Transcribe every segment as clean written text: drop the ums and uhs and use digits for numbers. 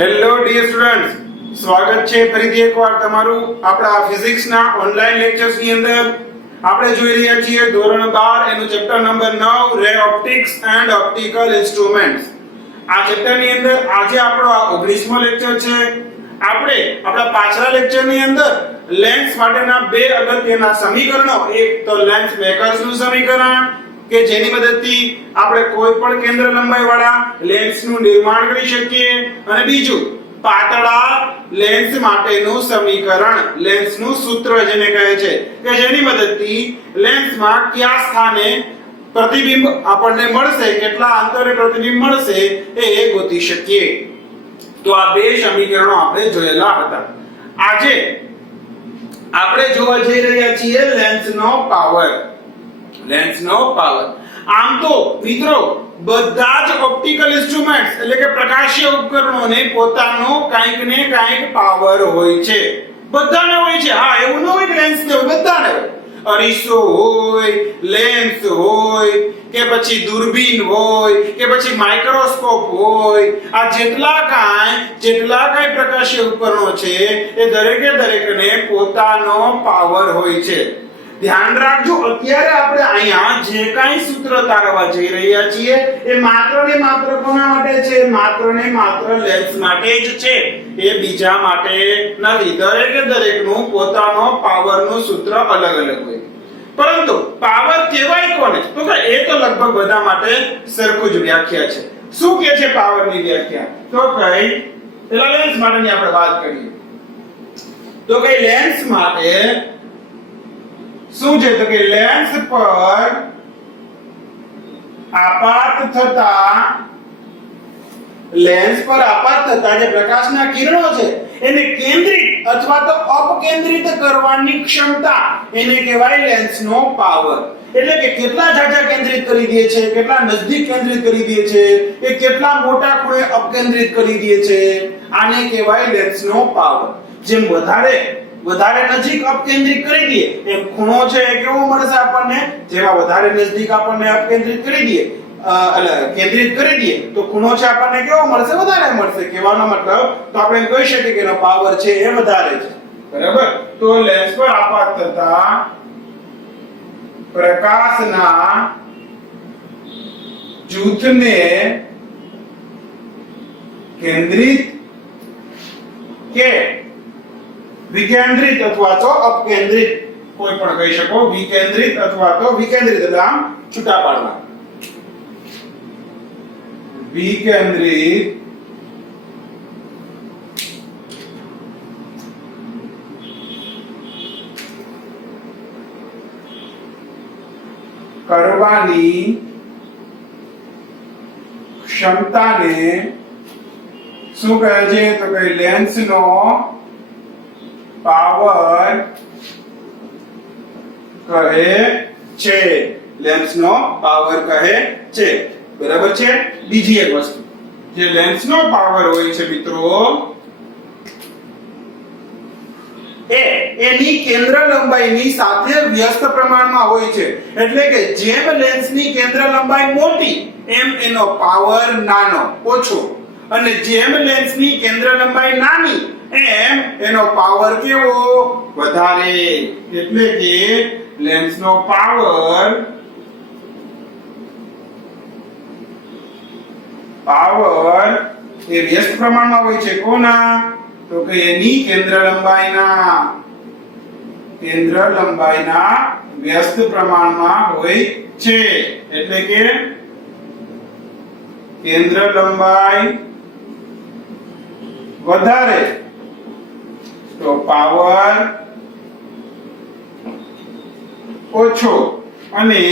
Hello dear students, સ્વાગત છે ફરીથી એકવાર તમારું આપણા ફિઝિક્સના ઓનલાઈન લેક્ચર્સ ની અંદર. આપણે જોઈ રહ્યા છીએ ધોરણ 12 એનું ચેપ્ટર નંબર 9 રે ઓપ્ટિક્સ એન્ડ ઓપ્ટિકલ ઇન્સ્ટ્રુમેન્ટ્સ. આ ચેપ્ટર ની અંદર આજે આપણો આ 19મો લેક્ચર છે. આપણે આપણા પાછલા લેક્ચર ની અંદર લેન્સ માટેના બે અગત્યના સમીકરણો, એક તો લેન્સ મેકર્સનું સમીકરણ કે જેની મદદથી આપણે કોઈ પણ કેન્દ્ર લંબાઈ વાળા લેન્સનું નિર્માણ કરી શકીએ, અને બીજું પાતળા લેન્સ માટેનું સમીકરણ, લેન્સનું સૂત્ર જેને કહે છે કે જેની મદદથી લેન્સમાં કયા સ્થાને પ્રતિબિંબ આપણને મળશે, કેટલા અંતરે પ્રતિબિંબ મળશે એ ગોતી શકીએ. તો આ બે સમીકરણો આપણે જોયેલા હતા. આજે આપણે જોવા જઈ રહ્યા છીએ લેન્સનો પાવર. લેન્સનો પાવર. આમ તો મિત્રો બધા જ ઓપ્ટિકલ ઇન્સ્ટ્રુમેન્ટ્સ એટલે કે પ્રકાશીય ઉપકરણોને પોતાનો કાંઈક ને કાંઈક પાવર હોય છે. બધાને હોય છે. હા, એવું ન હોય કે લેન્સ ને બધાને હોય. અરીસો હોય, લેન્સ હોય, કે પછી દૂરબીન હોય, કે પછી માઇક્રોસ્કોપ હોય, આ જેટલા કાંઈ પ્રકાશીય ઉપકરણો છે એ દરેકને પોતાનો પાવર હોય છે. ધ્યાન રાખજો, અત્યારે આપણે અહીંયા જે કાંઈ સૂત્ર તારવા જઈ રહ્યા છીએ એ માત્ર ને માત્ર કોના માટે છે? માત્ર ને માત્ર લેન્સ માટે જ છે. એ બીજા માટે નથી. દરેકનું પોતાનો પાવરનું સૂત્ર અલગ અલગ હોય. પરંતુ પાવર કહેવાય કોને? તો કે એ તો લગભગ બધા માટે સરખું જ વ્યાખ્યા છે. શું કહે છે પાવરની વ્યાખ્યા? તો કઈ પેલા લેન્સ માટેની આપણે વાત કરીએ. તો કઈ લેન્સ માટે શું છે? તો કે લેન્સ પર આપાત થતા જે પ્રકાશના કિરણો છે એને કેન્દ્રિત અથવા તો અપકેન્દ્રિત કરવાની ક્ષમતા એને કહેવાય લેન્સનો પાવર. એટલે કે કેટલા ઝાઝા કેન્દ્રિત કરી દે છે, કેટલા નજદીક કેન્દ્રિત કરી દે છે, એ કેટલા મોટા ખૂણે અપકેન્દ્રિત કરી દે છે, આને કહેવાય લેન્સનો પાવર. જેમ વધારે નજીક અપકેન્દ્રિત કરી દઈએ એમ ખૂણો છે એ કેવો મળશે આપણને? જેવા વધારે નજીક આપણને અપકેન્દ્રિત કરી દઈએ કેન્દ્રિત કરી દઈએ તો ખૂણો છે આપણને કેવો મળશે? વધારે મળશે. કહેવાનો મતલબ તો આપણે એમ કહી શકીએ કે એનો પાવર છે એ વધારે છે. બરાબર? તો લેન્સ પર આપાત થતા પ્રકાશના જૂથને કેન્દ્રિત કે વિકેન્દ્રિત અથવા તો અપકેન્દ્રિત કોઈ પણ કહી શકો. વિકેન્દ્રિત અથવા તો વિકેન્દ્રિત એટલે આમ છૂટા પાડવા. વિકેન્દ્રિત કરવાની ક્ષમતાને શું કહે છે? તો કે લેન્સનો પાવર કહે છે. લેન્સનો પાવર કહે છે. બરાબર છે? બીજી એક વસ્તુ, જે લેન્સનો પાવર હોય છે મિત્રો, એની કેન્દ્ર લંબાઈની સાથે વ્યસ્ત પ્રમાણમાં હોય છે. એટલે કે જેમ લેન્સની કેન્દ્ર લંબાઈ મોટી એમ એનો પાવર નાનો, ઓછો, અને જેમ લેન્સની કેન્દ્ર લંબાઈ નાની એમ એનો પાવર કેવો? વધારે. એટલે કે લેન્સનો પાવર એ વ્યસ્ત પ્રમાણમાં હોય છે. કોના? તો કે એની કેન્દ્ર લંબાઈના વ્યસ્ત પ્રમાણમાં હોય છે. એટલે કે કેન્દ્ર લંબાઈ વધારે તો પાવર ઓછો, અને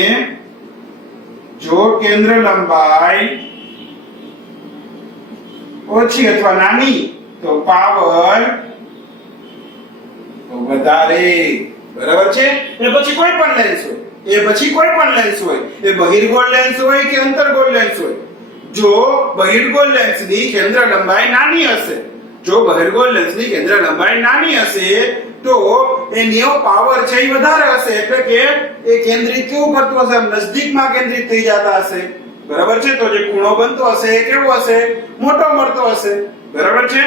જો કેન્દ્ર લંબાઈ ઓછી અથવા નાની તો પાવર વધારે. બરાબર છે? એ પછી કોઈ પણ લેન્સ હોય, એ બહિર્ગોળ લેન્સ હોય કે અંતર્ગોળ લેન્સ હોય, જો બહિર્ગોળ લેન્સની કેન્દ્ર લંબાઈ નાની હશે તો એનો પાવર છે એ વધારે હશે. એટલે કે એ કેન્દ્રિત કેવું કરતું હશે? નજદીકમાં કેન્દ્રિત થઈ જતા હશે. બરાબર છે? તો જે ખૂણો બનતો હશે એ કેવો હશે? મોટો મળતો હશે. બરાબર છે,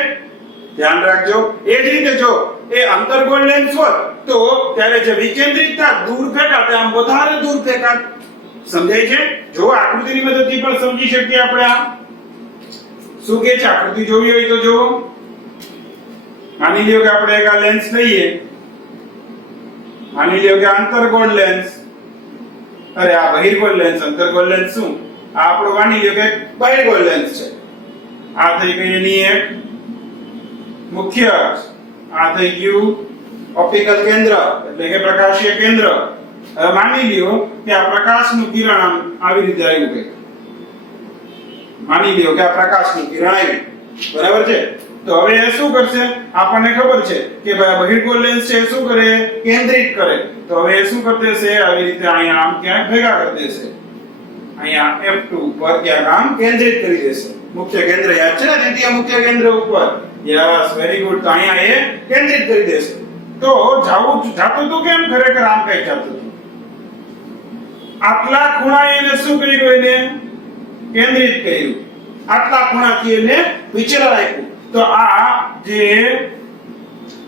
ધ્યાન રાખજો. એ જ રીતે જો એ અંતર્ગોળ લેન્સ હોત તો ત્યારે જે વિકેન્દ્રિતતા દૂર ફેંકાત આમ વધારે દૂર ફેંકાત. સમજાય છે? જો આકૃતિની મદદથી પણ સમજી શકીએ આપણે. આ શું કે છે, આકૃતિ જોવી હોય તો જો માની લ્યો કે આપણે એક આ લેન્સ લઈએ, માની લ્યો કે અંતર્ગોળ લેન્સ, અરે આ બહિર્ગોળ લેન્સ, અંતર્ગોળ લેન્સ શું, આ આપણો માની લ્યો કે બહિર્ગોળ લેન્સ છે. આ થઈ ગઈ એની એક મુખ્ય અક્ષ, આ થઈ ગયું ઓપ્ટિકલ કેન્દ્ર એટલે કે પ્રકાશીય કેન્દ્ર. હવે માની લ્યો કે આ પ્રકાશનું કિરણ આમ આવી રીતે આવ્યું કે માની લ્યો કે આ પ્રકાશનું કિરણ આવ્યું, બરાબર છે. તો હવે એ શું કરશે, આપણને ખબર છે કે ભાઈ બહિર્ગોળ લેન્સ છે શું કરે, કેન્દ્રિત કરે. તો હવે એ શું કરી દેશે, આવી રીતે અહીંયા આમ ક્યાંક ભેગા કરી દેશે, અહીંયા F2 પર ક્યાંક આમ કેન્દ્રિત કરી દેશે. મુખ્ય કેન્દ્ર યાદ છે ને, દ્વિતીય મુખ્ય કેન્દ્ર ઉપર, યસ વેરી ગુડ. તો અહીંયા એ કેન્દ્રિત કરી દેશે. તો જાતું તો કેમ ખરેખર આમ કઈ જાતું હતું, આટલા ખૂણાએ એને શું કર્યું, એને કેન્દ્રિત કર્યું, આટલા ખૂણાથી એને વિચલન આપ્યું. તો આ જે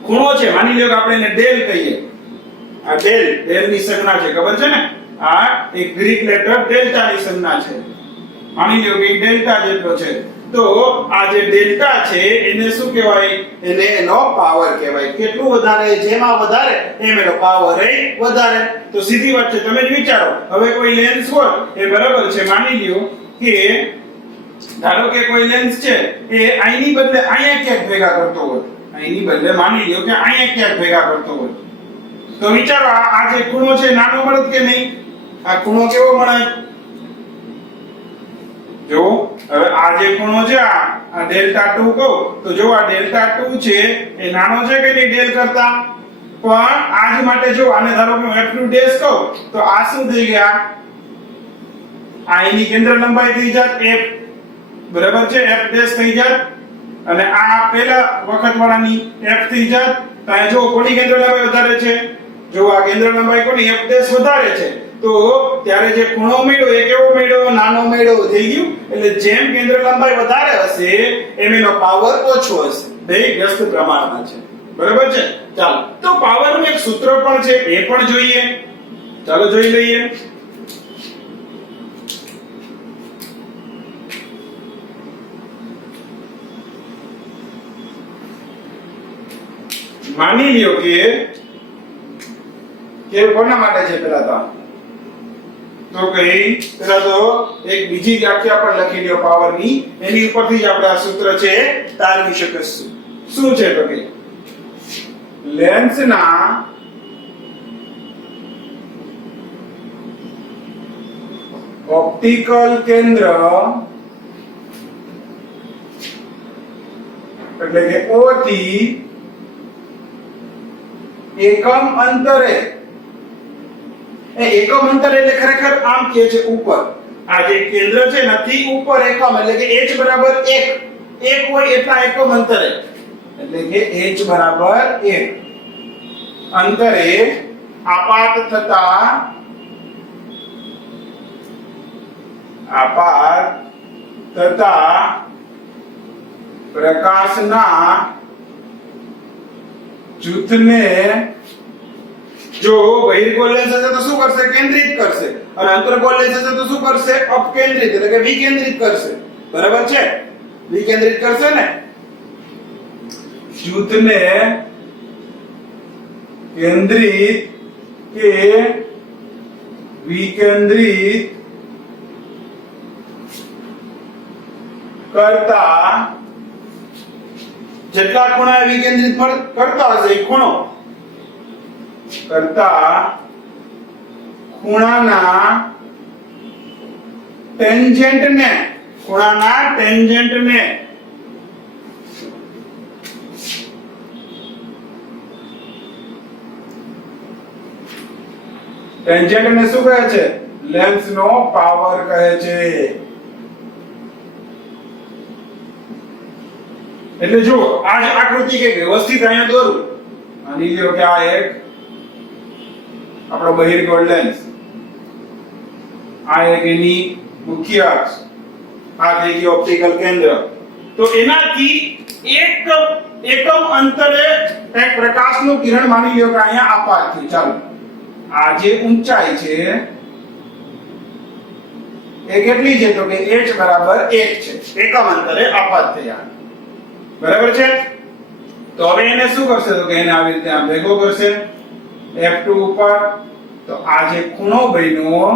ખૂણો છે, માની લો કે આપણે એને ડેલ કહીએ, આ ડેલ ની સંજ્ઞા છે, ખબર છે ને, આ એક ગ્રીક લેટર ડેલ્ટા ની સંજ્ઞા છે. માની લો કે ડેલ્ટા જેટલો છે. તો આ જે ડેલ્ટા છે એને શું કહેવાય, એને એનો પાવર કહેવાય. કેટલું વધારે, જેમાં વધારે એમ એનો પાવર એ વધારે. તો સીધી વાત છે, તમે જ વિચારો. હવે કોઈ લેન્સ હોય એ બરાબર છે, માની લ્યો કે ધારો કે કોઈ લેન્સ છે એ અહીંની બદલે અહીંયા ક્યાંક ભેગા કરતો હોય, અહીંની બદલે માની લ્યો કે અહીંયા ક્યાંક ભેગા કરતો હોય. તો વિચારો આ જે ખૂણો છે નાનો મળે કે નહીં, આ ખૂણો કેવો મળે, જો હવે આ જે ખૂણો છે આ ડેલ્ટા 2 કહો તો જો આ ડેલ્ટા 2 છે એ નાનો છે કે નહીં ડેલ કરતા, પણ આજ માટે જો આને ધારો કે F2 ડેશ કહું તો આ શું થઈ ગયા, આ એની કેન્દ્ર લંબાઈ થઈ જાત F, બરાબર છે, F ડેશ થઈ જાત, અને આ પહેલા વખત વાળાની F થઈ જાત. તો આ જો કોની કેન્દ્ર લંબાઈ વધારે છે, જો આ કેન્દ્ર લંબાઈ કોની F ડેશ વધારે છે. તો ત્યારે જે ખૂણો મળ્યો એ કેવો મળ્યો, નાનો મળ્યો થઈ ગયું. એટલે જેમ કેન્દ્ર લંબાઈ વધારે હશે એમ એનો પાવર ઓછો હશે. બે વ્યસ્ત પ્રમાણમાં છે, બરાબર છે. ચાલો, તો પાવરનું એક સૂત્ર પણ છે એ પણ જોઈએ. ચાલો જોઈ લઈએ. માની લ્યો કે કોના માટે છે, પેલા તો કઈ પેલા તો એક બીજી વ્યાખ્યા પણ લખી લ્યો પાવર ની, એની ઉપરથી જ આપણે આ સૂત્ર છે તારવી શકીશું. શું છે તો કે લેન્સ ના ઓપ્ટિકલ કેન્દ્ર એટલે કે O થી એકમ અંતરે, એ એકમ અંતર એટલે ખરેખર આમ કે છે ઉપર, આ જે કેન્દ્ર છે નથી ઉપર એકમ એટલે કે h બરાબર 1 હોય એટલા એકમ અંતરે, એટલે કે h બરાબર 1 અંતરે આપાત થતા પ્રકાશના જૂથને જો બહિર્ગોળ લેન્સ હશે તો શું કરશે, કેન્દ્રિત કરશે, અને અંતર્ગોળ લેન્સ હશે તો શું કરશે, અપકેન્દ્રિત એટલે કે વિકેન્દ્રિત કરશે. બરાબર છે, વિકેન્દ્રિત કરશે ને. જૂથને કેન્દ્રિત કે વિકેન્દ્રિત કરતા જેટલા ખૂણા વિકેન્દ્રિત કરતા હશે એ ખૂણો કરતા ખૂણાના ટેન્જેન્ટને શું કહે છે, લેન્સનો પાવર કહે છે. એટલે જો આ આકૃતિ કે વ્યવસ્થિત અહીંયા દોરું, માની લ્યો કે આ એક આપણો બહિર્ગોળ લેન્સ, આ એક એની મુખ્ય અક્ષ, આ થઈ ગયું ઓપ્ટિકલ કેન્દ્ર, તો એનાથી એક એકમ અંતરે એક પ્રકાશનું કિરણ માની લ્યો કે અહીંયા આપાત થયું. ચાલો આ જે ઊંચાઈ છે એ કેટલી છે તો કે h બરાબર 1 છે. એકમ અંતરે આપાત થયા. બરાબર છે. તો હવે એને શું કરશે તો કે એને આવી રીતે આમ ભેગો કરશે F2 ઉપર. તો આ જે ખૂણો બન્યો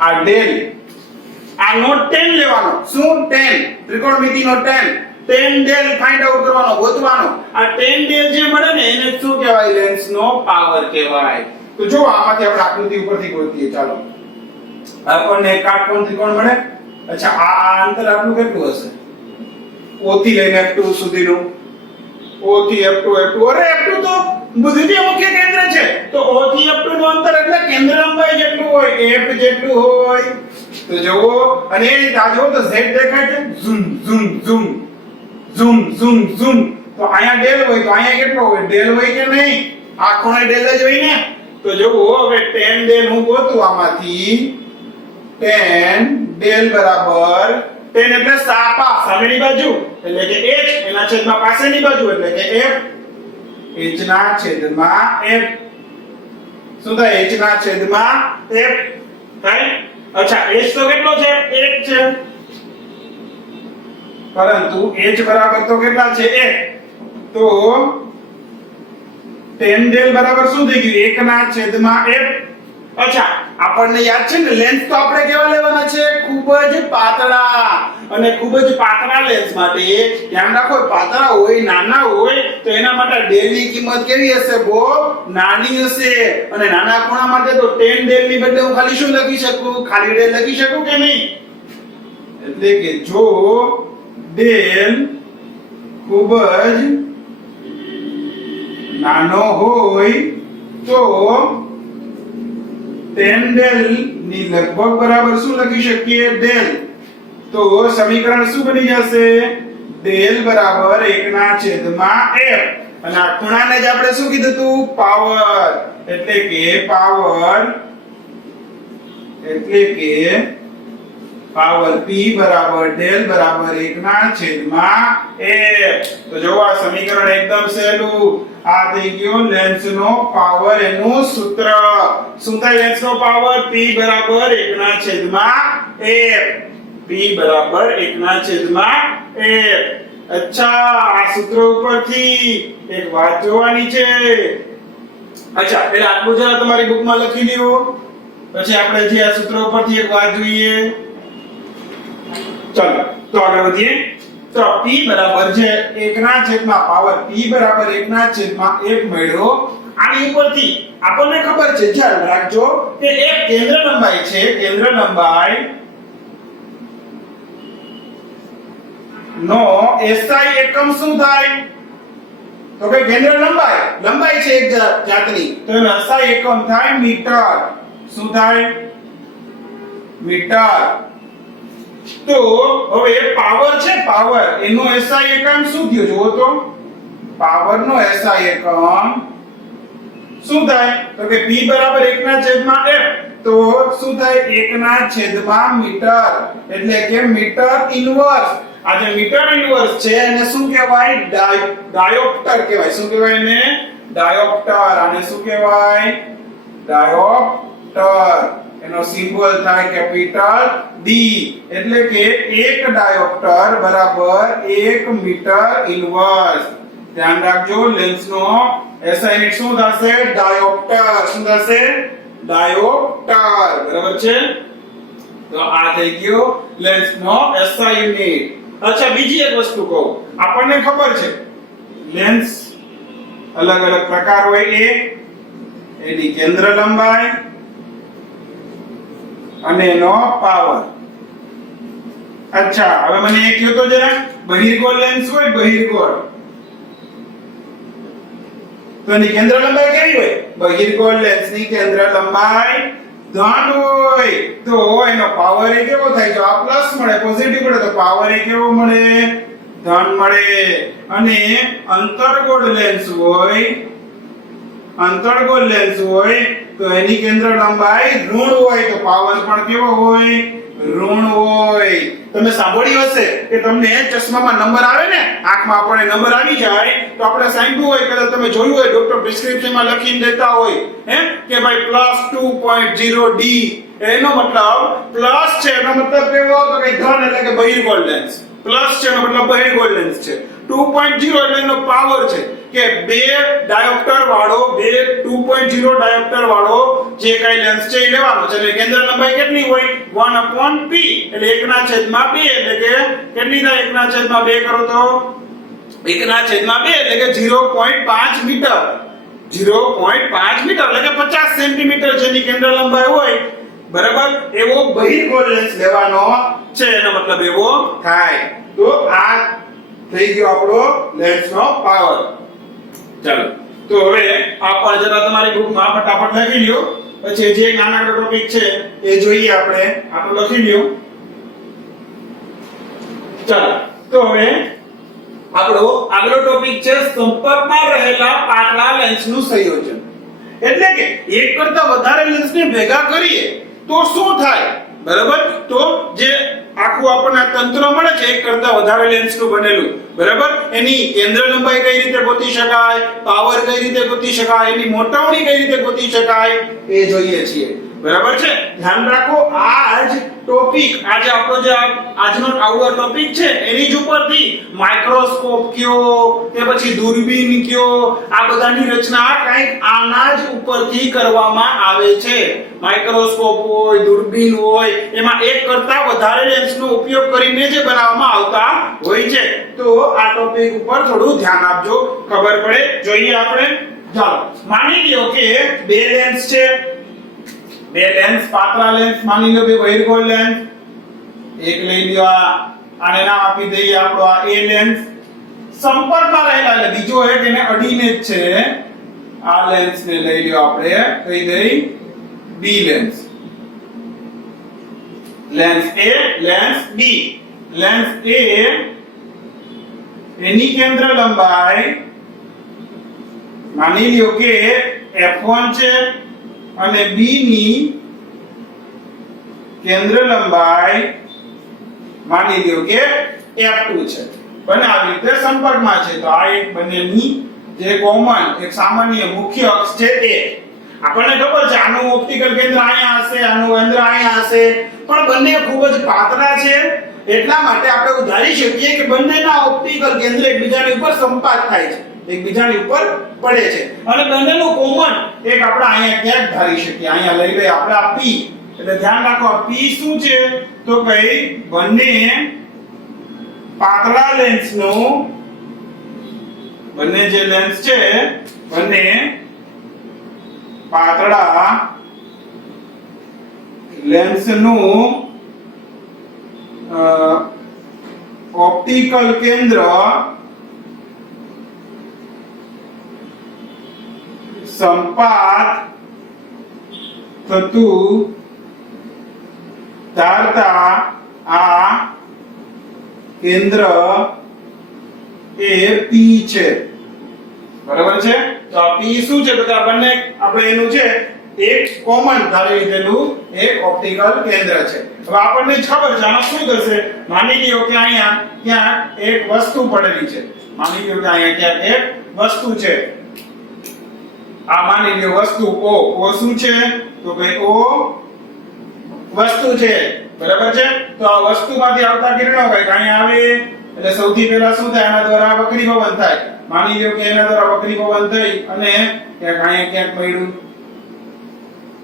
આ ડેલ આ નોટ 10 લેવાનો. શું 10 ત્રિકોણમિતિનો 10 ડેલ ફાઇન્ડ આઉટ કરવાનો, ગોતવાનો. આ 10 ડેલ જે મળે ને એને શું કહેવાય? લેન્સનો પાવર કહેવાય. તો જો આમાંથી આપણે આકૃતિ ઉપરથી ગોતીએ. ચાલો આપણને કાટકોણ ત્રિકોણ મળે. અચ્છા આ અંતર આટલું કેટલું હશે? O થી લઈને F2 સુધીનું. O થી F2 અરે F2 તો દ્વિતીય મુખ્ય કેન્દ્ર છે. તો O થી F2 નું અંતર એટલે કેન્દ્ર લંબાઈ જેટલું હોય, F જેટલું હોય. તો જુઓ અને આ જો તો Z દેખાય છે. Zoom zoom zoom zoom zoom zoom. તો અહીંયા ડેલ હોય તો અહીંયા કેટલો હોય? ડેલ હોય કે નહીં? આ ખૂણે ડેલ જ હોય ને. તો જુઓ હવે 10 ડેલ હું ગોતું આમાંથી. 10 ડેલ બરાબર 10 એટલે સાપા સામેની બાજુ એટલે કે h એના છેદમાં પાસેની બાજુ એટલે કે f. h ના છેદમાં f શું થાય? h ના છેદમાં f થાય. અચ્છા h તો કેટલો છે? 1 છે. પરંતુ h બરાબર તો કેટલા છે? 1. તો 10 ડેલ બરાબર શું થઈ ગયું? 1 ના છેદમાં f. અચ્છા આપણને યાદ છે ને લેન્સ તો આપણે કેવા લેવાના છે? ખૂબ જ પાતળા. અને ખૂબ જ પાતળા લેન્સ માટે ધ્યાન રાખો પાતળા હોય નાના હોય તો એના માટે ડેલ ની કિંમત કેવી હશે? બહુ નાની હશે. અને નાના ખૂણા માટે તો 10 ડેલ ની બદલે હું ખાલી શું લખી શકું? ખાલી ડેલ લખી શકું કે નહીં? એટલે કે જો ડેલ ખૂબ જ નાનો હોય તો 10 ડેલ ની લગભગ બરાબર શું લખી શકીએ? ડેલ. તો સમીકરણ શું બની જશે? ડેલ બરાબર 1 ના છેદમાં f. અને આ ખૂણાને જ આપણે શું કીધું હતું? પાવર. એટલે કે પાવર p બરાબર ડેલ બરાબર 1 ના છેદમાં f. તો જો આ સમીકરણ એકદમ સહેલું. આ થઈ ગયો લેન્સનો પાવર. એનું સૂત્ર શું થાય? લેન્સનો પાવર p બરાબર 1 ના છેદમાં f. p બરાબર 1 ના છેદમાં f. અચ્છા આ સૂત્ર ઉપરથી એક વાત જોવાની છે. અચ્છા પહેલા આટલું જરા તમારી બુકમાં લખી લ્યો. પછી આપણે જે આ સૂત્ર ઉપરથી એક વાત જોઈએ. ચાલો તો આગળ વધીએ. તો p બરાબર છે 1 ના છેદમાં પાવર p બરાબર 1 ના છેદમાં f મળ્યો. આની ઉપરથી આપણને ખબર છે ખ્યાલ રાખજો કે એક કેન્દ્ર લંબાઈ છે. કેન્દ્ર લંબાઈ નો SI એકમ શું થાય? તો કે કેન્દ્ર લંબાઈ છે એક જાતની. તો એનો SI એકમ થાય મીટર. શું થાય? મીટર. તો હવે પાવર છે પાવર એનો SI એકમ શું થયો જુઓ તો? પાવર નો SI એકમ શું થાય? તો કે p બરાબર 1 ના છેદમાં f. તો શું થાય? 1 ના છેદમાં મીટર. એટલે કે મીટર ઇન્વર્સ. આ જે મીટર ઇન્વર્સ છે એને શું કહેવાય? ડાયોપ્ટર કહેવાય. શું કહેવાય એને? ડાયોપ્ટર. આને શું કહેવાય? ડાયોપ્ટર. એનો સિમ્બોલ થાય કેપિટલ D. એટલે કે 1 ડાયોપ્ટર બરાબર 1 મીટર ઇન્વર્સ. ધ્યાન રાખજો લેન્સનો SI યુનિટ શું થશે? ડાયોપ્ટર. શું થશે? ડાયોપ્ટર. બરાબર છે. તો આ થઈ ગયો લેન્સનો SI યુનિટ. અચ્છા બીજી એક વસ્તુ કહું. આપણને ખબર છે લેન્સ અલગ અલગ પ્રકાર હોય. એની કેન્દ્ર લંબાઈ અને એનો પાવર. અચ્છા હવે મને એક કહો તો જરા બહિર્ગોળ લેન્સ હોય બહિર્ગોળ તો એની કેન્દ્ર લંબાઈ કેવી હોય? બહિર્ગોળ લેન્સની કેન્દ્ર લંબાઈ ધન હોય તો એનો પાવર એ કેવો થાય? જો આ પ્લસ મળે પોઝિટિવ મળે તો પાવર એ કેવો મળે? ધન મળે. અને અંતર્ગોળ લેન્સ હોય તો એની કેન્દ્ર લંબાઈ ઋણ હોય તો પાવર પણ કેવો હોય? ઋણ હોય. તમે સાંભળ્યું હશે કે તમને ચશ્મામાં નંબર આવે ને, આંખમાં આપણે નંબર આવી જાય તો આપણે સાંભળ્યું હોય કે તમે જોયું હોય ડોક્ટર પ્રિસ્ક્રિપ્શનમાં લખીને દેતા હોય કે ભાઈ +2.0 D, એનો મતલબ પ્લસ છે એનો મતલબ કેવો? તો કે ધન એટલે કે બહિર્ગોળ લેન્સ. પ્લસ છે એનો મતલબ બહિર્ગોળ લેન્સ છે. 2.0 એટલે એનો પાવર છે કે બે ડાયોપ્ટર વાળો 2.0 ડાયોપ્ટર વાળો જે કઈ લેન્સ છે એ લેવાનો છે. એટલે કેન્દ્ર લંબાઈ કેટલી હોય? 1/p એટલે 1/2 એટલે કે કેટલી થાય? 1/2 કરો તો 1/2 એટલે કે 0.5 મીટર. 0.5 મીટર એટલે કે 50 સેન્ટીમીટર જેની કેન્દ્ર લંબાઈ હોય, બરાબર, એવો બહિર્ગોળ લેન્સ લેવાનો છે, એનો મતલબ એવો થાય. તો આ થઈ ગયો આપણો લેન્સનો પાવર. ચાલો, તો હવે આ પર જરા તમારી બુકમાં ફટાફટ લખી લ્યો. પછી જે નાનકડો ટોપિક છે એ જોઈએ આપણે. આપણે લખી લ્યો. ચાલો, તો હવે આપણો આગલો ટોપિક છે સંપર્કમાં રહેલા પાતળા લેન્સનું સંયોજન. એટલે કે એક કરતા વધારે લેન્સને ભેગા કરીએ તો શું થાય? બરાબર, તો જે આખું આપણને તંત્ર મળે છે એક કરતા વધારે લેન્સનું બનેલું, બરાબર, એની કેન્દ્ર લંબાઈ કઈ રીતે ગોતી શકાય, પાવર કઈ રીતે ગોતી શકાય, એની મોટાવણી કઈ રીતે ગોતી શકાય એ જોઈએ છીએ. બરાબર છે? ધ્યાન રાખો, આ જ ટોપિક આજે આપણો જે આજનો આવો ટોપિક છે એની જ ઉપરથી માઇક્રોસ્કોપ કયો કે પછી દૂરબીન કયો, આ બધાની રચના કંઈક આના જ ઉપરથી કરવામાં આવે છે. માઇક્રોસ્કોપ હોય, દૂરબીન હોય, એમાં એક કરતા વધારે લેન્સનો ઉપયોગ કરીને જે બનાવવામાં આવતા હોય છે. તો આ ટોપિક ઉપર થોડું ધ્યાન આપજો, ખબર પડે. જોઈએ આપણે. ચાલો, માની લ્યો કે બે લેન્સ છે. બે લેન્સ, પાતળા લેન્સ માની લો, બે બહિર્ગોળ લેન્સ. એક લઈ લ્યો, આને નામ આપી દઈએ આપણો આ A લેન્સ. સંપર્કમાં રહેલા એટલે બીજો એક એને અડીને જ છે. આ લેન્સને લઈ લ્યો આપણે, કહી દઈ B lens. Lens A, lens B. Lens A એની કેન્દ્ર લંબાઈ માની લ્યો કે f1 છે અને B ની કેન્દ્ર લંબાઈ માની લ્યો કે f2 છે. બંને આવી રીતે સંપર્કમાં છે. તો આ એક બંનેની જે કોમન એક સામાન્ય મુખ્ય અક્ષ છે એ આપણને ખબર છે. આનું ઓપ્ટિકલ કેન્દ્ર અહીંયા હશે, આનું કેન્દ્ર અહીંયા હશે, પણ બંને ખૂબ જ પાતળા છે. એટલા માટે આપણે ધારી શકીએ કે બંનેના ઓપ્ટિકલ કેન્દ્ર એકબીજાની ઉપર સંપાત થાય છે, એકબીજાની ઉપર પડે છે. અને બંનેનું કોમન એક આપણે અહીંયા ક્યાંક ધારી શકીએ. અહીંયા લઈ લઈએ આપણે આ P. એટલે ધ્યાન રાખો, આ P શું છે? તો કઈ બંને પાતળા લેન્સનું, બંને જે લેન્સ છે બંને પાતળા લેન્સનું ઓપ્ટિકલ કેન્દ્ર સંપાત થતું ધારતા આ કેન્દ્ર એ P છે. બરાબર છે? તો આ P શું છે? તો આ બંને આપણે એનું છે એક કોમન ધારી લીધેલું એક ઓપ્ટિકલ કેન્દ્ર છે. હવે આપણને ખબર છે આમાં શું થશે. માની લ્યો કે અહીંયા ક્યાંક એક વસ્તુ પડેલી છે. માની લ્યો કે અહીંયા ક્યાંક એક વસ્તુ છે. આ માની લ્યો વસ્તુ O. O શું છે? તો ભાઈ O વસ્તુ છે. બરાબર છે? તો આ વસ્તુમાંથી આવતા કિરણો કઈ અહીંયા આવે એટલે સૌથી પહેલા શું થાય? આના દ્વારા વક્રીભવન થાય. માની લ્યો કે એના દ્વારા વક્રીભવન થઈ અને ક્યાંક અહીંયા ક્યાંક મળ્યું,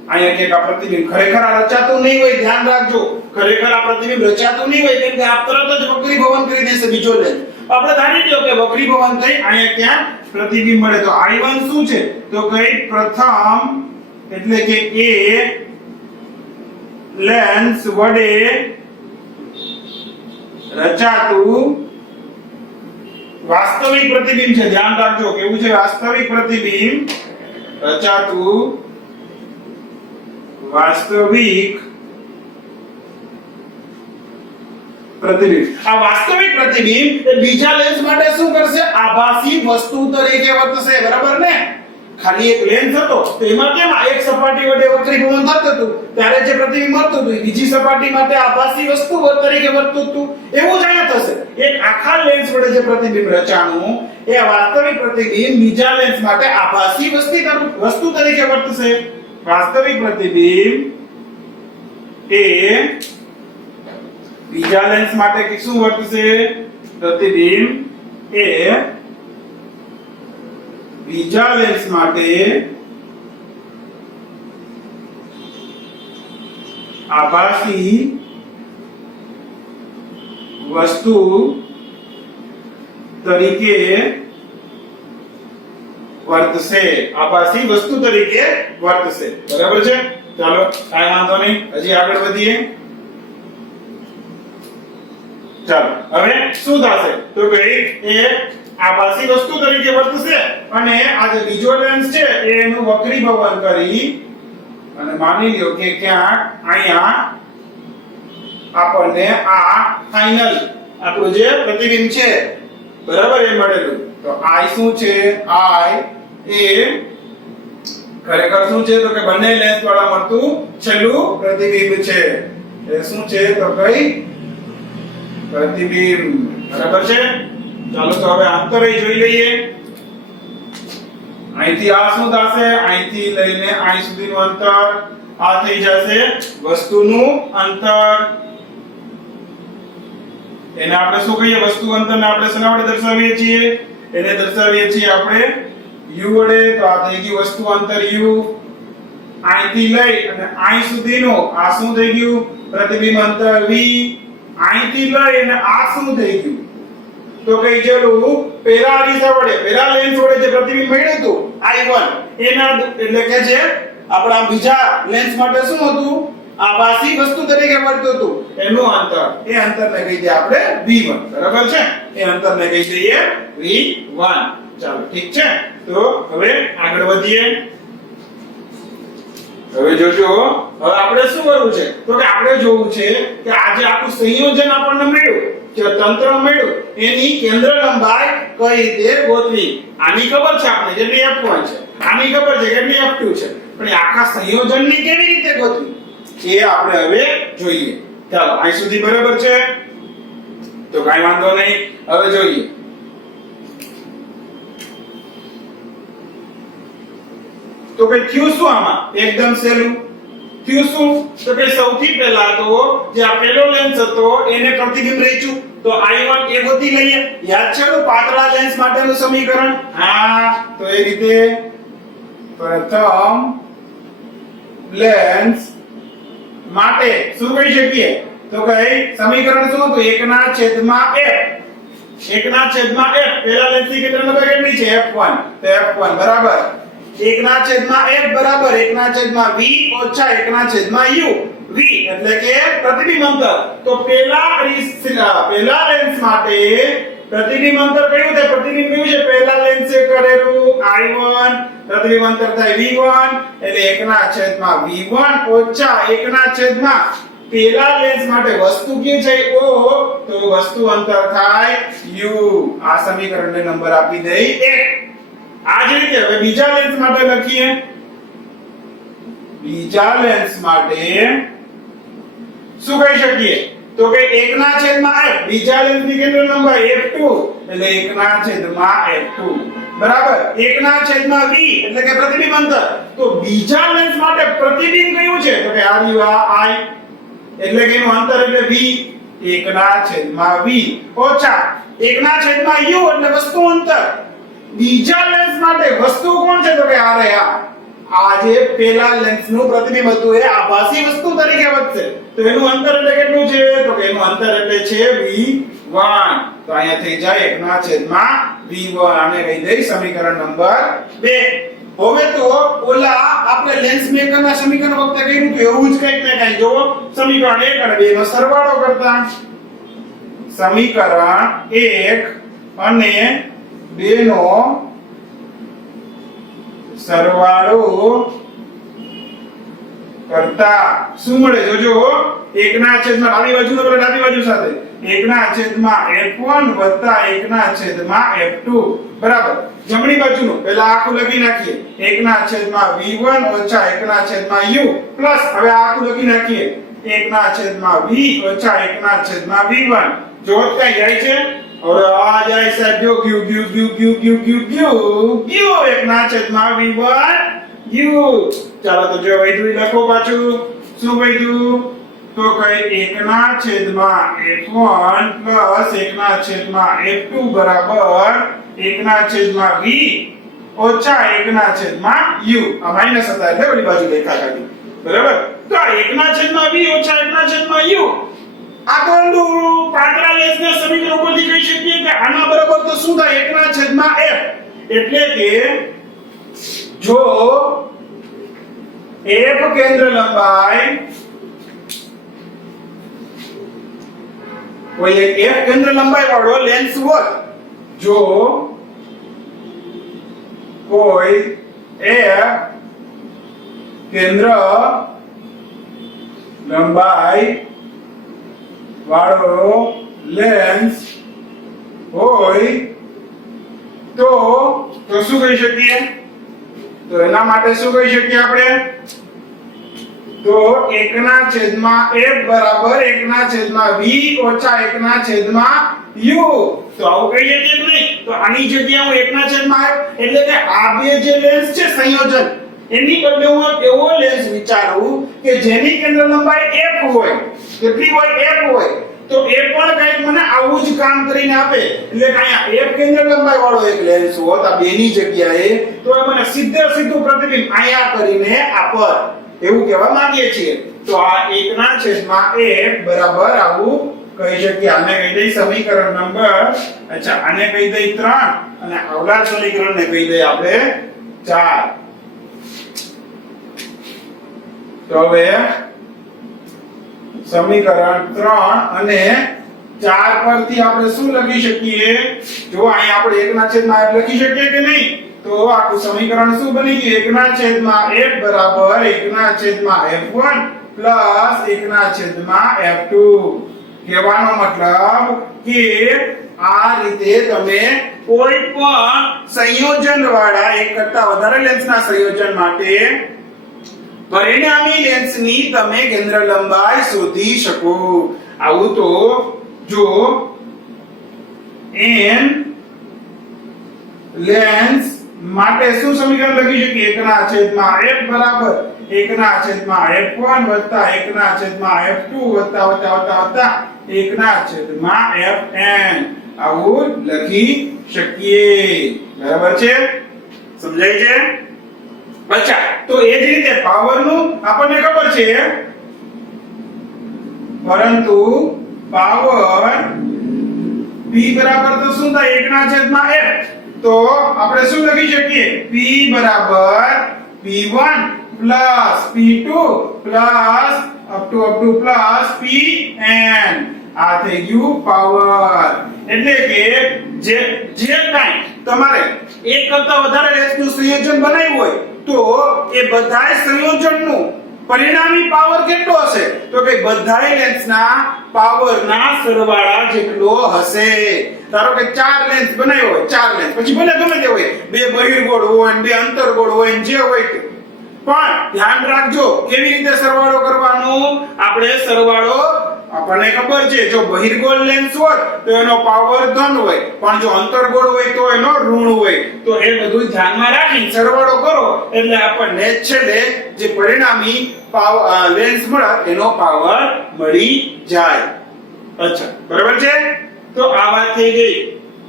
અહીંયા ક્યાંક આ પ્રતિબિંબ ખરેખર આ રચાતું નહીં હોય. ધ્યાન રાખજો, ખરેખર આ પ્રતિબિંબ રચાતું નહીં હોય, કેમ કે આ તરત જ વક્રીભવન કરી દેશે બીજો લેન્સ. આપણે ધારી લ્યો કે વક્રીભવન થઈ અહીંયા ક્યાંક પ્રતિબિંબ મળે. તો I1 શું છે? તો કઈ પ્રથમ એટલે કે A લેન્સ વડે રચાતું વાસ્તવિક પ્રતિબિંબ છે. ધ્યાન રાખજો, કેવું છે? વાસ્તવિક પ્રતિબિંબ રચાતું વાસ્તવિક પ્રતિબિંબ. આ વાસ્તવિક પ્રતિબિંબ એ બીજા લેન્સ માટે શું કરશે? આભાસી વસ્તુ તરીકે વર્તશે. બરાબર ને? ખાલી એક લેન્સ હતો તો એમાં કેમ એક સપાટી વડે વક્રીભવન થતું હતું ત્યારે જે પ્રતિબિંબ મળતું હતું બીજી સપાટી માટે આભાસી વસ્તુ તરીકે વર્તતું હતું એવું જ અહીંયા થશે એક આખા લેન્સ વડે જે પ્રતિબિંબ રચાણું એ વાસ્તવિક પ્રતિબિંબ બીજા લેન્સ માટે આભાસી વસ્તુ તરીકે વર્તશે વાસ્તવિક પ્રતિબિંબ એ બીજા લેન્સ માટે શું વર્તશે પ્રતિબિંબ એ બીજા લેન્સ માટે આભાસી વસ્તુ તરીકે વર્તશે આભાસી વસ્તુ તરીકે વર્તશે બરાબર છે ચાલો કાઈ વાંધો નહીં હજી આગળ વધીએ ચાલો હવે શું થશે તો કે એ આભાસી વસ્તુ તરીકે વર્તશે અને આ જે બીજો લેન્સ છે એનું વક્રીભવન કરી અને માની લ્યો કે ક્યાંક અહીંયા આપણને આ ફાઇનલ આપણું જે પ્રતિબિંબ છે બરાબર એ મળેલું તો I શું છે I એ ખરેખર શું છે તો કે બંને લેન્સ વાળા મળતું છેલ્લું પ્રતિબિંબ છે એ શું છે તો કઈ પ્રતિબિંબ બરાબર છે ચાલો તો હવે અંતર જોઈ લઈએ અહીંથી આ શું થશે અહીંથી લઈને અહીં સુધીનું અંતર આ થઈ જશે વસ્તુનું અંતર એને આપણે શું કહીએ વસ્તુ અંતરને આપણે શેના વડે દર્શાવીએ છીએ એને દર્શાવીએ છીએ આપણે u વડે તો આ થઈ ગયું વસ્તુ અંતર u અહીંથી લઈ અને અહીં સુધીનું આ શું થઈ ગયું પ્રતિબિંબ અંતર v અહીંથી લઈ અને આ શું થઈ ગયું તો કઈ જેલું પેલા અરીસા વડે પેલા લેન્સ વડે જે પ્રતિબિંબ મળ્યું હતું I1 એના એટલે કે જે આપણા બીજા લેન્સ માટે શું હતું આભાસી વસ્તુ તરીકે વર્તતું હતું એનું અંતર એ અંતરને કહી દઈએ આપણે v1 બરાબર છે એ અંતરને કહી દઈએ v1 ચાલો ઠીક છે તો હવે આગળ વધીએ હવે જોજો હવે આપણે શું કરવું છે તો કે આપણે જોવું છે કે આજે આખું સંયોજન આપણને મળ્યું જે તંત્ર મળ્યું એની કેન્દ્ર લંબાઈ કઈ રીતે ગોતવી આની ખબર છે આપણે જેટલી f1 છે આની ખબર છે કેટલી f2 છે પણ આખા સંયોજનની કેવી રીતે ગોતવી એ આપણે હવે જોઈએ ચાલો અહીં સુધી બરાબર છે તો કાઈ વાંધો નહીં હવે જોઈએ તો કે થયું શું આમાં એકદમ સહેલું થયું શું તો કે સૌથી પહેલા તો જે આ પહેલો લેન્સ હતો એને પ્રતિબિંબ રચ્યું તો I1 એ ગોતી લઈએ યાદ છે તો પાતળા લેન્સ માટેનું સમીકરણ હા તો એ રીતે પ્રથમ લેન્સ માટે શું કહી શકીએ તો કે સમીકરણ શું હતું 1/f પહેલા લેન્સની કેન્દ્ર લંબાઈ કેટલી છે f1 તો f1 બરાબર 1/f બરાબર 1/v ઓછા 1/u v એટલે કે પ્રતિબિંબ અંતર તો પહેલા લેન્સ માટે પ્રતિબિંબ અંતર કયું છે પ્રતિબિંબ કયું છે પહેલા લેન્સે કરેલું I1 પ્રતિબિંબ અંતર થાય v1 એટલે 1/v1 ઓછા 1/માં પહેલા લેન્સ માટે વસ્તુ કયું છે o તો વસ્તુ અંતર થાય u આ સમીકરણને નંબર આપી દઈ 1 આ જ રીતે હવે બીજા લેન્સ માટે લખીએ બીજા લેન્સ માટે શું કહી શકીએ તો કે 1/f બીજા લેન્સની કેન્દ્ર લંબાઈ f2 એટલે 1/f2 બરાબર 1/v એટલે કે પ્રતિબિંબ અંતર તો બીજા લેન્સ માટે પ્રતિબિંબ કયું છે તો કે આ રહ્યું I એટલે કે એનું અંતર એટલે v 1/v ઓછા 1/u એટલે વસ્તુ અંતર બીજા લેન્સ માટે વસ્તુ કોણ છે તો કે આ રહ્યા આ જે પહેલા લેન્સનું પ્રતિબિંબ હતું એ આભાસી વસ્તુ તરીકે વર્તશે તો એનું અંતર એટલે કેટલું છે તો કે એનું અંતર એટલે છે v1 તો અહીંયા થઈ જાય 1/v1 આને કહી દઈ સમીકરણ નંબર 2 હવે તો ઓલા આપણે લેન્સ મેકરના સમીકરણ વખતે કર્યું તો એવું જ કંઈક ને કંઈક જો સમીકરણ 1 અને 2 નો સરવાળો કરતા સમીકરણ 1 અને 2 નો સરવાળો કરતા શું મળે જોજો 1 ના છેદમાં ડાબી બાજુનો પેલા ડાબી બાજુ સાથે 1 ના છેદમાં f1 વત્તા 1 ના છેદમાં f2 બરાબર જમણી બાજુનું પેલા આખું લખી નાખીએ 1 ના છેદમાં v1 ઓછા 1 ના છેદમાં u પ્લસ હવે આખું લખી નાખીએ 1 ના છેદમાં v ઓછા 1 ના છેદમાં v1 જો કઈ જાય છે और आ जाए साहब जो Q Q Q Q Q Q Q Q 1 ના છેદમાં v1 u ચાલો તો જો વૈધું લખો પાછું શું વૈધું તો કઈ 1 ના છેદમાં f1 પ્લસ 1 ના છેદમાં f2 બરાબર 1 ના છેદમાં v ઓછા 1 ના છેદમાં u આ માઈનસ હતા એટલે ઓલી બાજુ લેખા કાઢી બરાબર તો આ 1 ના છેદમાં v ઓછા 1 ના છેદમાં u આ કોંડુ પાતળા લેસના સમીકરણ ઉપરથી કહી શકીએ કે આના બરાબર તો શું થાય 1 ના છેદમાં f એટલે કે જો f કેન્દ્ર લંબાઈ કોઈ એક f કેન્દ્ર લંબાઈ વાળો લેન્સ હોય જો કોઈ f કેન્દ્ર લંબાઈ વાળો લેન્સ હોય તો શું કહી શકીએ તો એના માટે શું કહી શકીએ આપણે તો 1 ના છેદમાં f બરાબર 1 ના છેદમાં v ઓછા 1 ના છેદમાં u તો આવું કહીએ કે નહીં તો આની જગ્યાએ હું 1 ના છેદમાં f એટલે કે આ બે જે લેન્સ છે સંયોજન એની બદલે હું એવો લેન્સ વિચારું કે જેની કેન્દ્ર લંબાઈ f હોય કેટલી હોય f હોય તો એ પણ કંઈક મને આવું જ કામ કરીને આપે એટલે કે અહીંયા f કેન્દ્ર લંબાઈ વાળો એક લેન્સ હોત આ બેની જગ્યાએ તો એ મને સીધું પ્રતિબિંબ અહીંયા કરીને આપત એવું કહેવા માંગીએ છીએ તો આ 1 ના છેદમાં f બરાબર આવું કહી શકીએ આને કહી દઈએ સમીકરણ નંબર અચ્છા આને કહી દઈએ 3 અને અવલાદ સમીકરણને કહી દઈએ આપણે 4 તો હવે સમીકરણ 3 અને 4 પરથી આપણે શું લખી શકીએ જો અહીં આપણે 1 ના છેદમાં f લખી શકીએ કે નહીં તો આખું સમીકરણ શું બની ગયું 1 ના છેદમાં f બરાબર 1 ના છેદમાં f1 પ્લસ 1 ના છેદમાં f2 કહેવાનો મતલબ કે આ રીતે તમે કોઈ પણ સંયોજન વાળા એક કરતા વધારે લેન્સના સંયોજન માટે પરિણામી લેન્સની તમે કેન્દ્ર લંબાઈ શોધી શકો આવું તો જો n લેન્સ માટે શું સમીકરણ લખી શકીએ 1 ના છેદમાં f બરાબર 1 ના છેદમાં f1 વત્તા 1 ના છેદમાં f2 વત્તા 1 ના છેદમાં fn આવું લખી શકીએ બરાબર છે સમજાય છે અચ્છા તો એ જ રીતે પાવર નું આપણને ખબર છે પરંતુ પાવર p બરાબર તો શું થાય 1 ના છેદમાં f તો આપણે શું લખી શકીએ p બરાબર p1 plus p2 plus up to plus pn આ થઈ ગયું પાવર એટલે કે જે કાઈ તમારે એક કરતા વધારે લેન્સનું સંયોજન બનાવ્યું હોય તો એ બધાય સંયોજનનું પરિણામી પાવર કેટલો હશે તો કે બધાય લેન્સના પાવરના સરવાળા જેટલો હશે ધારો કે 4 લેન્સ બનાવ્યો હોય 4 લેન્સ પછી ભલે ગમે તે હોય બે બહિર્ગોળ હોય બે અંતર્ગોળ હોય જે હોય પણ ધ્યાન રાખજો કેવી રીતે સરવાળો કરવાનો આપણે સરવાળો આપણને ખબર છે જો બહિર્ગોળ લેન્સ હોય તો એનો પાવર ધન હોય પણ જો અંતર્ગોળ હોય તો એનો ઋણ હોય તો એ બધું ધ્યાનમાં રાખીને સરવાળો કરો એટલે આપણને છેલ્લે જે પરિણામી લેન્સ મળે એનો પાવર મળી જાય અચ્છા બરાબર છે તો આ વાત થઈ ગઈ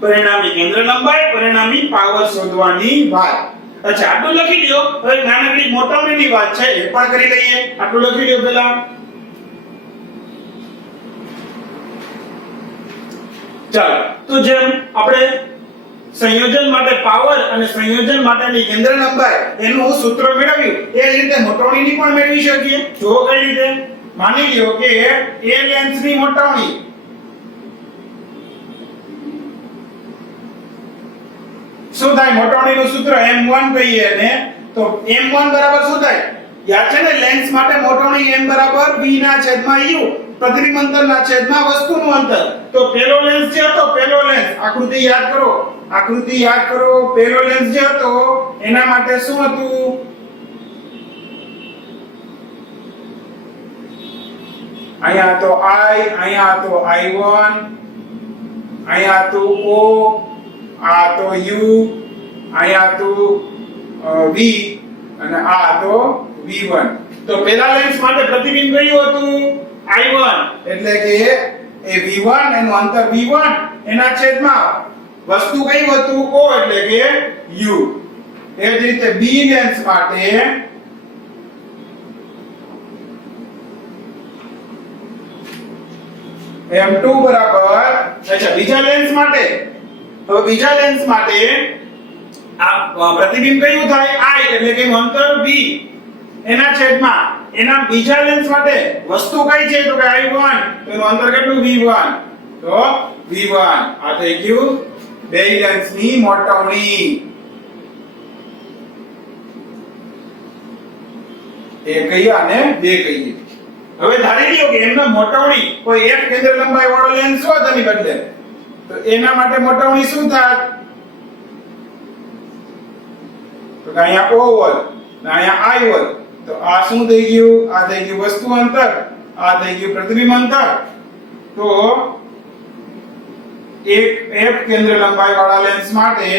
પરિણામી કેન્દ્ર લંબાઈ પરિણામી પાવર શોધવાની વાત અચ્છા આટલું લખી લ્યો હવે નાનકડી મોટામણીની વાત છે એ પણ કરી લઈએ આટલું લખી લ્યો પહેલા ચાલો તો જેમ આપણે સંયોજન માટે પાવર અને સંયોજન માટેની કેન્દ્ર લંબાઈ એનું સૂત્ર મેળવ્યું એ રીતે મોટામણીની પણ મેળવી શકીએ જો કઈ રીતે માની લ્યો કે એ લેન્સની મોટામણી શું થાય મોટામણીનું સૂત્ર m1 કહીએ ને તો m1 બરાબર શું થાય યાદ છે ને લેન્સ માટે મોટવણી n બરાબર v ના છેદમાં u પ્રતિબિંબ અંતરના છેદમાં વસ્તુનું અંતર. તો પેલો લેન્સ જે હતો પેલો લેન્સ આકૃતિ યાદ કરો પેલો લેન્સ જે હતો એના માટે શું હતું? અહીંયા તો I, અહીંયા તો I1, અહીંયા તો O, આ તો U, અહીંયા તો V અને આ તો V1. તો પેલા લેન્સ માટે પ્રતિબિંબ કયું હતું? I1 એટલે કે એ V1 એનું અંતર V1 એના છેદમાં વસ્તુ કયું હતું? O એટલે કે U. એ જ રીતે B લેન્સ માટે M2 બરાબર અચ્છા બીજા લેન્સ માટે હવે બીજા લેન્સ માટે આ પ્રતિબિંબ કયું થાય? I એટલે કે અંતર V એના છેદમાં એના બીજા લેન્સ માટે વસ્તુ કઈ છે? તો કે I1 એનું અંતર કેટલું? V1. તો V1 આ થઈ ગયું બે લેન્સની મોટવણી. એક કહીએ અને બે કહીએ. હવે ધારી લ્યો કે એમનો મોટવણી કોઈ એક કેન્દ્ર લંબાઈ વાળો લેન્સ હોય તેની બદલે તો એના માટે મોટવણી શું થાય? તો કે અહીંયા O હોય અને અહીંયા I હોય. તો આ શું થઈ ગયું? આ થઈ ગયું વસ્તુ અંતર, આ થઈ ગયું પ્રતિબિંબ અંતર. તો એક કેન્દ્ર લંબાઈ વાળા લેન્સ માટે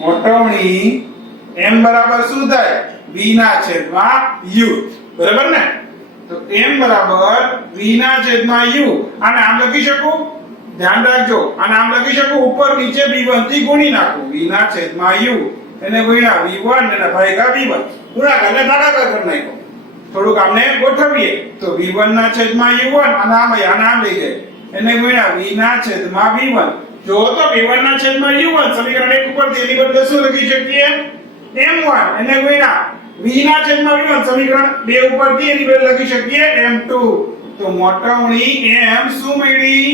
મોટવણી m બરાબર શું થાય? v ના છેદમાં u. બરાબર ને? તો m બરાબર v ના છેદમાં u. આને આમ લખી શકું? ધ્યાન રાખજો, આને આમ લખી શકું ઉપર નીચે v1 થી ગુણી નાખું. v ના છેદમાં u એને ગુણ્યા v1 અને ભાગ્યા v1. ગુણાકારને ભાગાકાર કરી નાખો. થોડુંક આમને ગોઠવીએ તો v1 ના છેદમાં u1 અને આમ લઈ જાય એને ગુણ્યા v ના છેદમાં v1. જો તો v1 ના છેદમાં u1 સમીકરણ 1 ઉપરથી એની બદલે શું લખી શકીએ? m1 એને ગુણ્યા v ના છેદમાં v1 સમીકરણ 2 ઉપરથી એની બદલે લખી શકીએ m2. તો મોટવણી m શું મળી?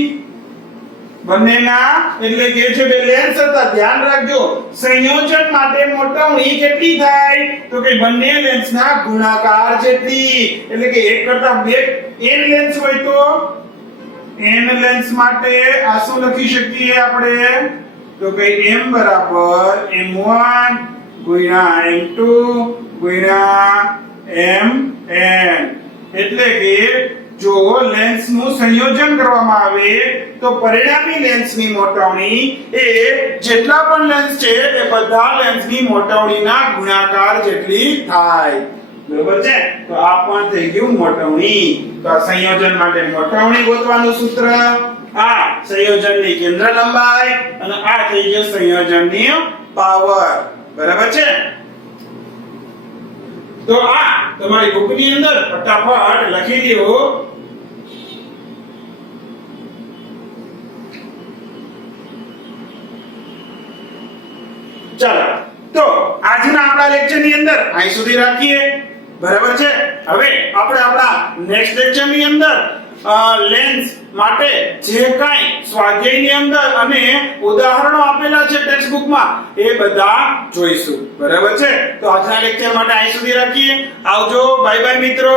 બંનેના એટલે કે છે બે લેન્સ હતા. ધ્યાન રાખજો સંયોજન માટે મોટવણી કેટલી થાય? તો કે બંને લેન્સના ગુણાકાર જેટલી. એટલે કે એક કરતા બે n લેન્સ હોય તો n લેન્સ માટે આ શું લખી શકીએ આપણે? તો કે m બરાબર m1 ગુણ્યા m2 ગુણ્યા mn. એટલે કે જો લેન્સનું સંયોજન કરવામાં આવે તો પરિણામી લેન્સની મોટવણી એ જેટલા પણ લેન્સ છે એ બધા લેન્સની મોટવણીના ગુણાકાર જેટલી થાય. બરોબર છે? તો આ પણ થઈ ગયું મોટવણી. તો આ સંયોજન માટે મોટવણી ગોતવાનું સૂત્ર આ સંયોજનની કેન્દ્ર લંબાઈ અને આ થઈ ગયું સંયોજનની પાવર. બરાબર છે? તો આ તમારી બુકની અંદર ફટાફટ લખી લ્યો. ચાલો તો આજના આપણા લેક્ચરની અંદર અહીં સુધી રાખીએ. બરાબર છે? હવે આપણે આપણા નેક્સ્ટ લેક્ચરની અંદર લેન્સ માટે જે કાંઈ સ્વાધ્યાયની અંદર અને ઉદાહરણો આપેલા છે ટેક્સ્ટ બુકમાં એ બધા જોઈશું. બરાબર છે? તો આજના લેક્ચર માટે અહીં સુધી રાખીએ. આવજો. બાય બાય મિત્રો.